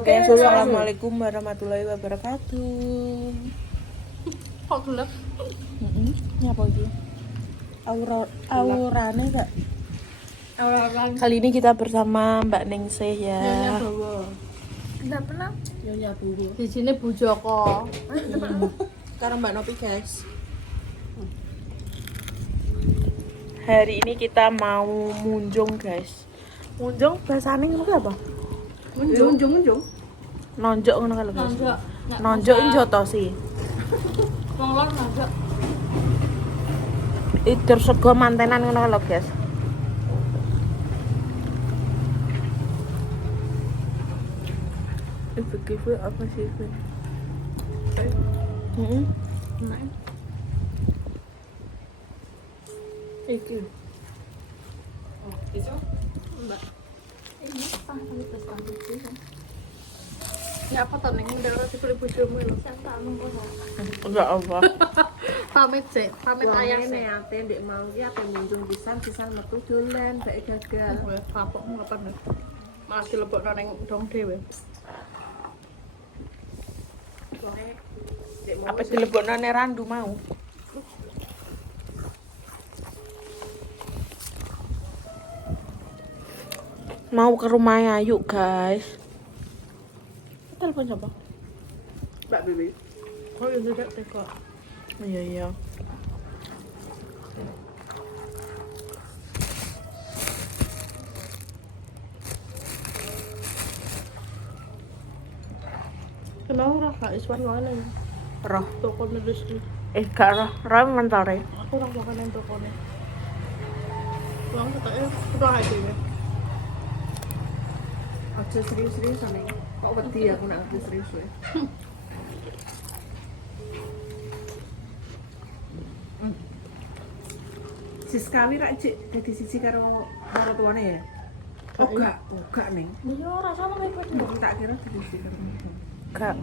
Oke, assalamualaikum warahmatullahi wabarakatuh. Kok gelap? Nyapa iki? Aurane gak? Aura-aura Kali ini kita bersama Mbak Ningsih Nyonya ya. Bowo. Enggak pernah. Nyonya Bowo. Di sini Bu Joko. Sekarang Mbak Nopi guys. Hari ini kita mau munjung guys. Munjung bahasane ngono apa? Unjung. Nonjok ngono kan lho guys. Nonjok. Nonjok injoto sih. Wong lor nonjok. Idur sego mantenan ngono kan lho guys. Begitu apa sih itu? Nah. Iki. Oh, iso? Mbak. Ini apa? Ini pesan itu kan. Ya apa to ning ndara dibeli bojomu lho. Santak mengko. Enggak apa. Pamit sik, pamit ayah sik. ate ndek mau ki ape munjung pisan metu dolen bae gagal. Kapokmu kapan? Malah dilebokno ning dong dhewe. Apa dilebokno nek randu mau? Mau ke rumah Ayu guys. Telepon siapa? Mbak Bibi. Oh, ya tidak teko. Iya. Kenapa ora gak iswan ngene? Roh. Toko nulis iki. Gak roh. Roh mentore. Aku ora makan nang tokone. Wong ketoke ora dhewe. Aja serius-serius ane. Kok wedi aku nak ngerti serius wae. Siskawi rak cek dadi siji karo tuane ya. Oh gak ning. Ya ora sama kaya kowe. Mbok tak kira dadi siji karo. Gak.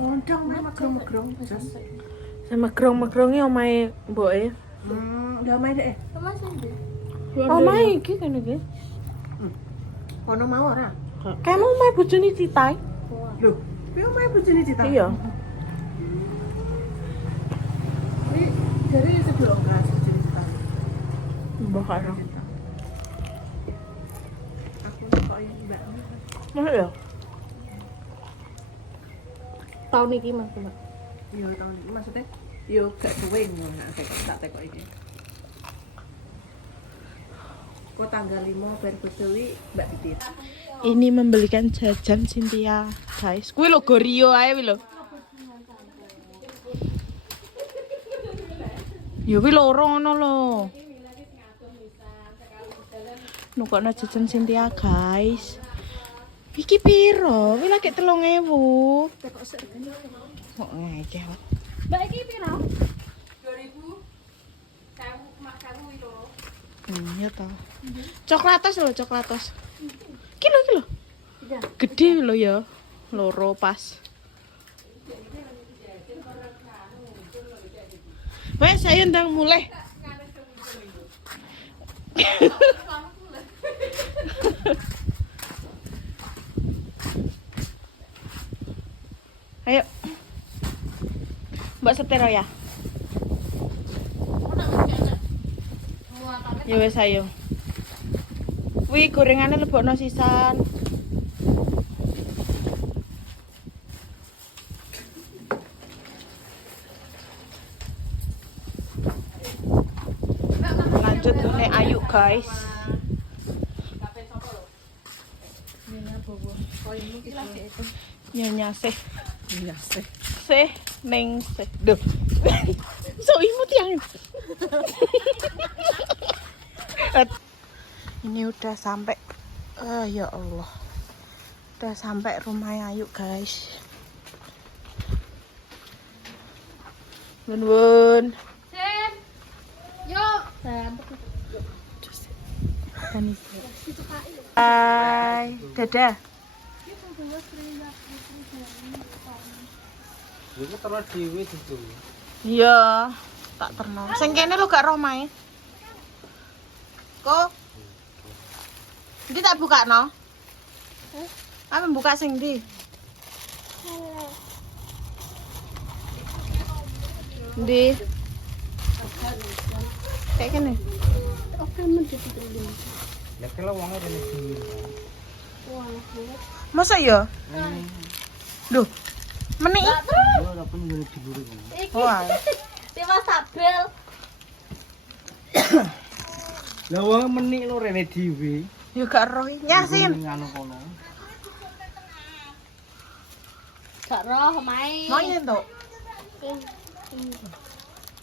Ondong nek magrong-magrong. Sama grong-megrongi omahe mboke. Udah main deh. Sama sih. Omahe iki kene iki. Kono mau ora? Kamu omahe bojone Citai? Loh, kowe main bojone Cita? Iya. Ini dari sebelum kelas bojone Cita. Mbah karo. Aku kok yang Mbak. Masa ya? Tahun iki Mas, Mbak. Yo tahun ini maksudnya yo gak suwe ngono nak tekok iki. Kok tanggal 5 bar betuwi Mbak Titit. Ini membelikan jajan Cynthia, guys. Kuwi lho Gorio ae kuwi lho. Ya kuwi loro ngono lho. Nukokno jajan Cynthia, guys. Iki piro? Kuwi lagi 3.000. Kok ngekeh, Pak. Mbak iki piro? Iya toh. Coklatos lho, coklatos. Kilo. Gede lho ya. Loro pas. Wes saya ndang mulai. Ayo. Mbak setero ya. Ya wes ayo. Wih, gorengannya lebokno sisan. Lanjut nek Ayu, guys. Nyonya sih. Iya sih. Sih, neng sih. Duh. So imut yang. Ini udah sampai ya Allah. Udah sampai rumah Ayu, guys. Bun. Sen. Yuk. Hai, dadah. Iku terus dhewe itu. Iya, tak terno. Sing kene lho gak roh mae. Kok? Ndi tak bukakno? Apa buka sing ndi? Di. Kayak gini. Oke, menjadi dulu. Ya kalau uangnya rene dhewe. Masa ya? Duh. Menik. Yo ora pun ngene dulur iku. Wah. Tiba sabel. Lah wong menik lo rene dhewe. Ya gak roh. Nyasin. Nganu kono. Gak roh main. Mau nyentuk.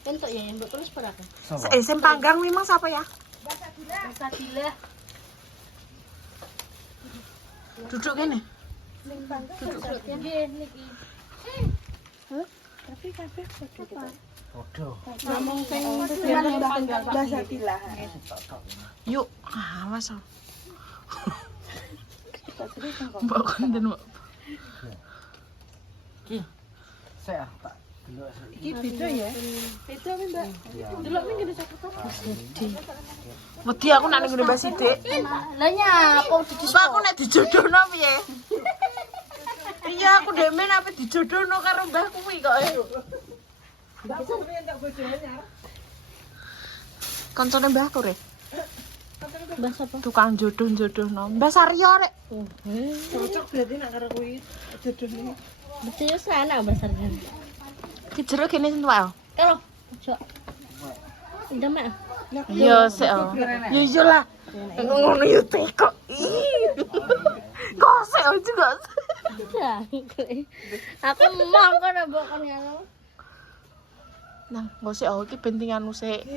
Entuk ya yang tulis pada aku. Sapa? Sing panggang memang siapa ya? Sabila. Duduk kene. Bodoh. Ngomong sing Bahasa Bila. Yuk, awas. Mbak konten, Mbak. Ki. Saya tak delok sik. Iki beda ya. Beda Mbak. Delok ning ngene cakep. Wedi aku nak ning Mbak Sidik. Lah nyapa Mbak aku nek dijodohno piye? Iya, aku demen apa dijodohno karo mbah kuwi kok. Kancane mbahku rek. Mbah sapa? Tukang jodoh-jodohno. Mbah Saryo rek. Cocok berarti nak karo kuwi jodohne. Mesti yo sana besarnya. Ki jero kene sing tuwa. Kalau ojo. Udah mak. Yo sik. Yo yo lah. Ngono yo teko. Kok sik juga. Aku mau kan mbok kon ngono. Nah, gosek iki penting anu sik.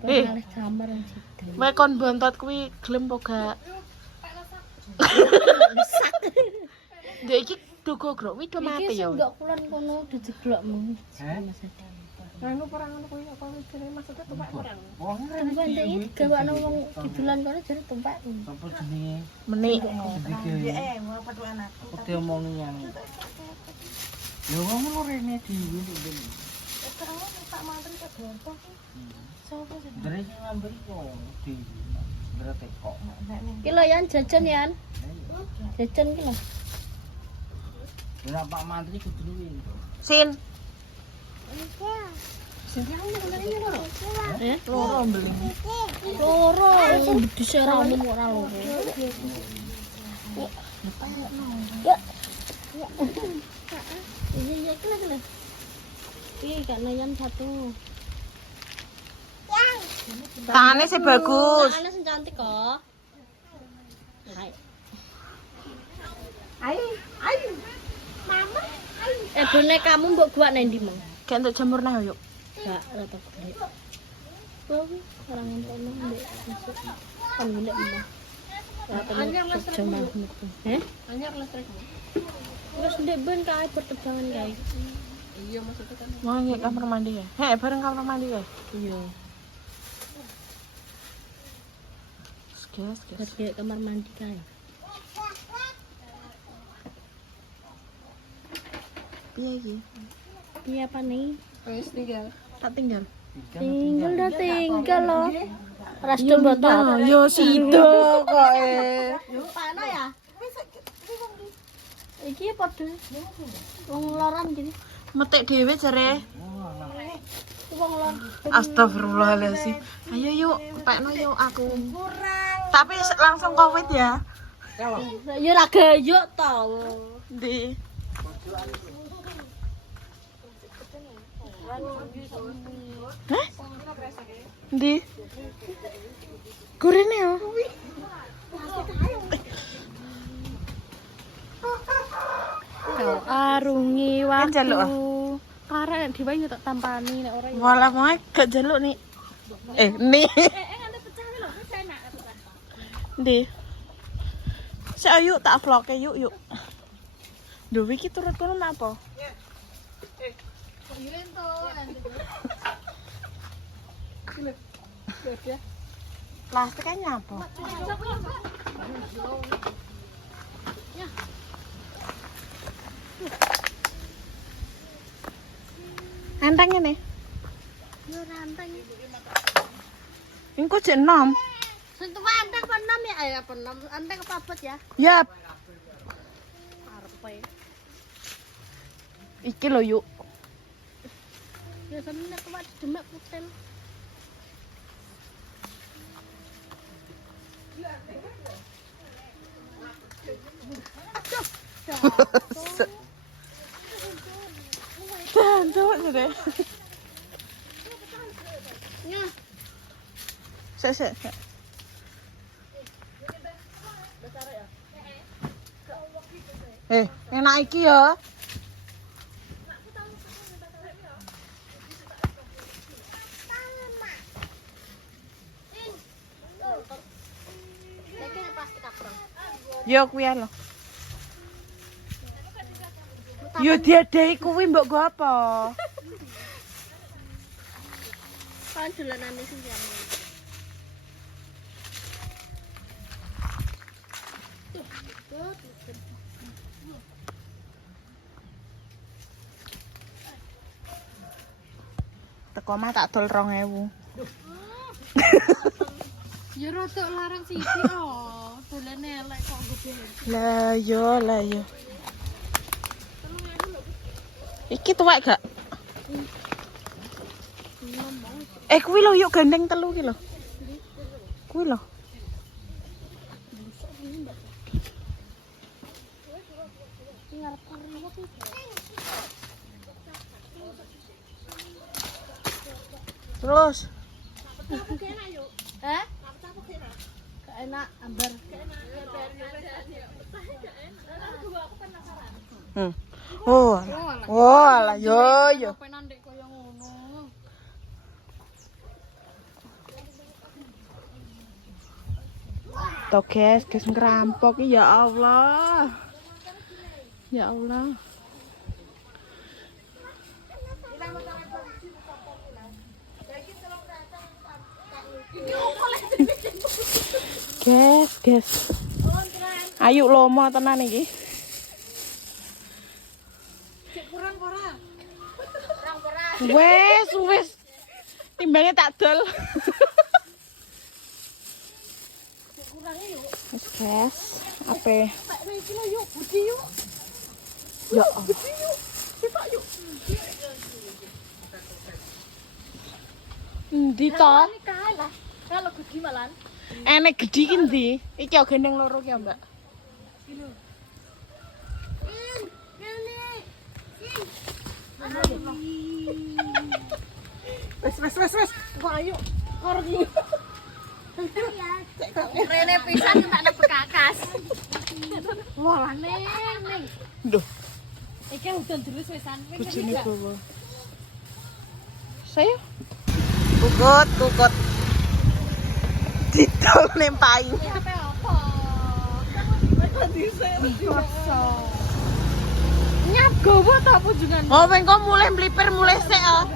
Oleh gambar situ. Wae kon bontot kuwi gelem po gak? Dek iki dugo grok wi do mati Iki yo. sing ndok kulon kono dijeglokmu. Anu perang ngono kuwi apa jenenge maksudnya tumpak perang. Wong Tempat iki gawakno wong kidulan kono jare tumpak. sapa jenenge? Menik. Iki. Mau padu anak. Aku diomongi yang. Ya wong lo rene dhewe lho. Pak Mantri ke Dorto. Sopo sih? Dari sing ngambil kok dhewe. Berarti kok. Ki lho yan jajan yan. Jajan ki lho. Ya Pak Mantri kudu luwih. Sin. Loro beli. Loro diseramu ora loro. Iya kena. Iki gak ayam satu. Tangane sih bagus. Ana sing cantik kok. Ayo. Mama. Bonekamu mbok gua nang ndi, Mang? Kayak untuk jamur nah yuk. Gak rata gede. Bawi orang ngono mbek masuk. Kan golek mbak. Anyar listrik. Anyar listrik. Wis ndek ben kae pertebangan kae. Iya maksudnya kan. Mau nggak kamar mandi ya? Bareng kamar mandi ya? Iya. Gas. Pergi kamar mandi kae. Piye iki? Piye apa nih? Wis tinggal. Tak tinggal. Tinggal loh. Resto botol. Yo sido kok Pakno ya? Iki padha. Wong loran gini. Metik dhewe jare. Wong lor. Astagfirullahaladzim. Ayo yuk, pekno yuk aku. Tapi langsung covid ya. Ya ora gayuk to. Ndi? Hah? Ndi? Gorene yo. Arungi Kan jaluk, ah? Karek nek diwayu tak tampani nek ora. Walah mae gak jaluk nih. Nih. Ngene pecah lho, wis enak. Ndi? Ayo tak vlog yuk. Duh iki turut kono napa? Plastiknya apa? Antengnya nih. Yo ranteng. Engko jek 6. Sing tuwa anteng apa 6 ya? Ayo apa 6? Anteng apa abot ya? Yap. Arepe. Iki lho yuk. Ya sampe nek kuat demek putel. Dan coba sudah. Ya. Sek. Enak iki ya. Yo kuwi lho. Yo diadai kuwi mbok go apa? Kan dolanane sing jam. Teko mah tak dol 2000. Ya rodok larang sithik oh. Dolane elek kok gede. Lah yo. Iki tuwek gak? Kuwi lho yuk gandeng 3 ki lho. Kuwi lho. Terus Hah? Gak enak ambar. Oh alah yo. Penan ndek koyo ngono. Tuh guys ngerampok ya Allah. Ya Allah. Guys. Ayo lomo tenan iki. Wes. Timbangnya tak dol. Wes guys, ape? Ya. Endi to? Kalau gede malan. Enek gede ki ndi? Iki yo gendeng loro ki, Mbak. Wes. Kok ayo korgi. Rene pisan tak bekakas. Wah, neng. Duh, Iki udan terus wesan. bojone bawa. Saya kukut. Didol ning paing. Sampe apa? Nyap gowo ta punjungan. Oh, engko mulai mlipir mulai sik oh.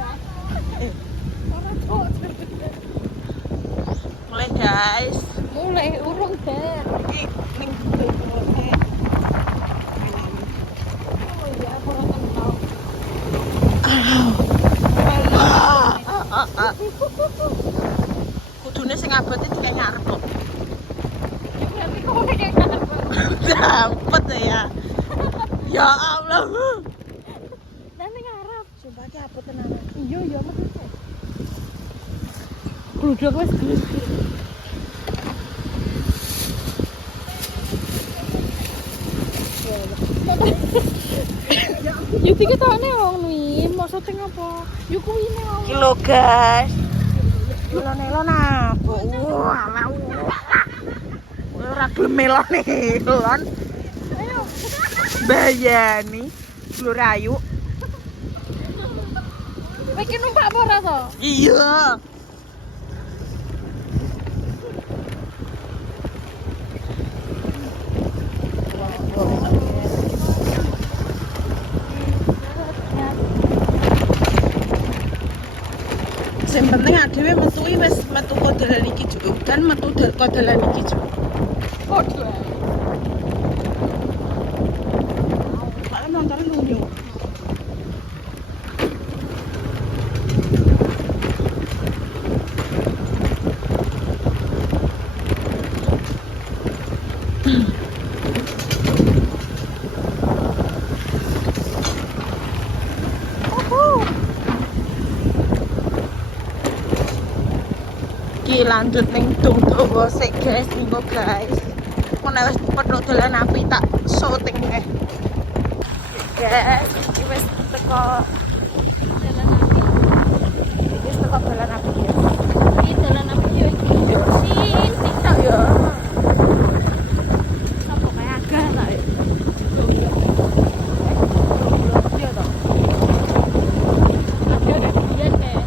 Mulai guys. Mulai urung der. Iki ning gede. Kudune sing abot iki kayak ngarep kok. Berarti kok kayak ngarep. Dapat ya. Ya Allah. Nang ngarep. Sumpah iki abot tenan. Iya mesti. Gluduk wis gluduk. Yuk iki tokne wong nih, maksudnya apa? Yuk kuwi ne wong. Iki lho guys. Melon apa? Wah, ora gelem melon. Ayo. Bayani. Lho rayu. Kowe iki numpak apa ora to? Iya. Sing penting adewe metu wis metu kodalan iki juga udan metu kodalan iki juga. Padha ae. Pak montore lunyo. lanjut ning Tunggawa sik guys, minggu guys. Nek wis penuh dolan api tak syuting deh. Guys, iki wis teko dolan api guys. Ini dalan apa yo iki? Yo sini tak yo. Apa kayak agak lah. Iya toh. Ada udah kemudian kayak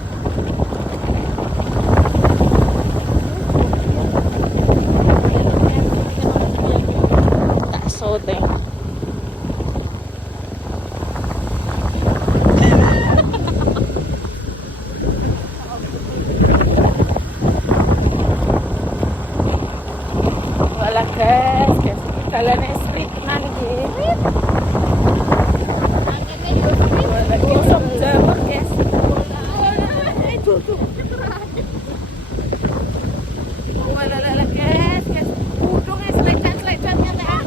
Tak syuting. Wala guys, kalian street tenan iki. Wala kosong jamur guys. Wala lala guys, udung selecan-selecannya teh.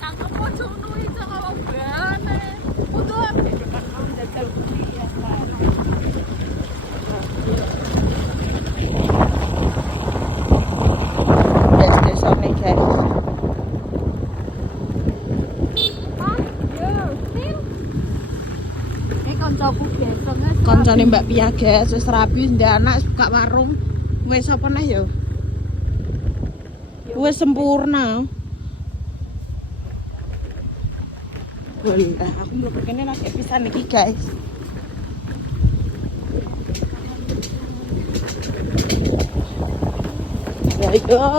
cangkem pojok nuwi jangan banget. Udah apa di depan kamu jajal kuliah sekarang. Guys, desone guys. Koncoku besok Koncone Mbak Pia guys, wis rabi ndek anak buka warung. Wis apa neh ya? Wis sempurna. Boleh, aku belum perkene lagi pisan iki guys.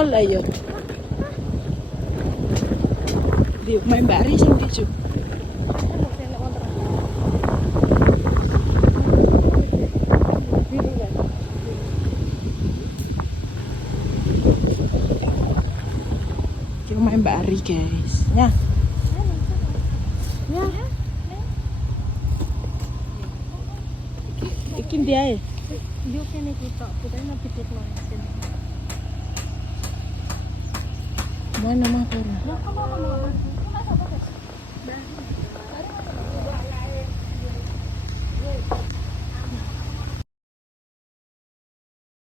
Lah yo. Di main bari sing dicu. Kita main bari guys. Ya. Ya. Iki dia ya. Yuk kene kita putane pitit loncen. Mana mah turun. Nah, kamu apa?